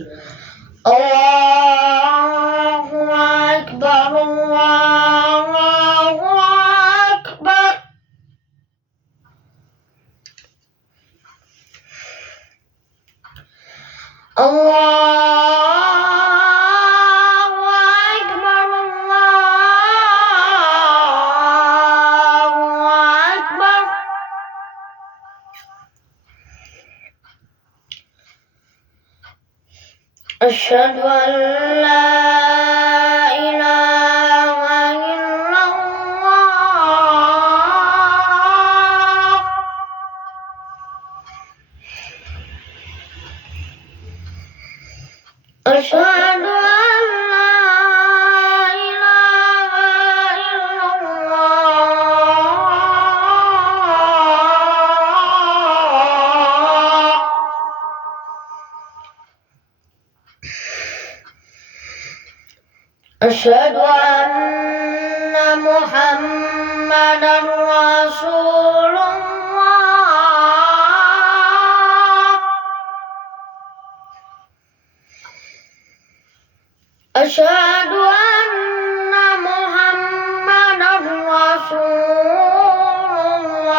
الله أكبر الله أكبر. الله أكبر الله أكبر. أشهد أن لا إله إلا الله. أشهد أن لا إله إلا الله. أشهد أن محمدا رسول الله. أشهد أن محمدا رسول الله.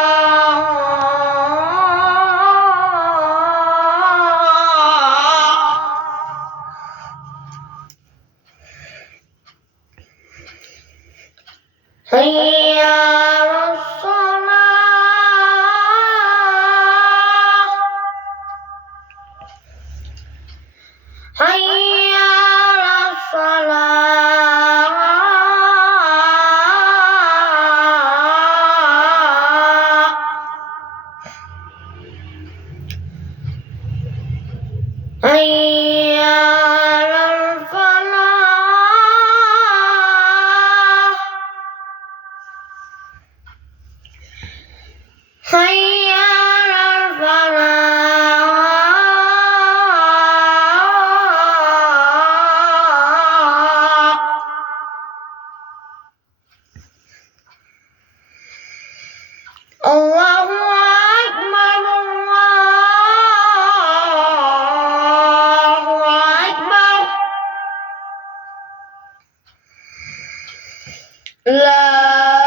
حي على الصلاة. حي على الصلاة. حي على الفلاح. حي على الفلاح. الله أكبر الله أكبر. لا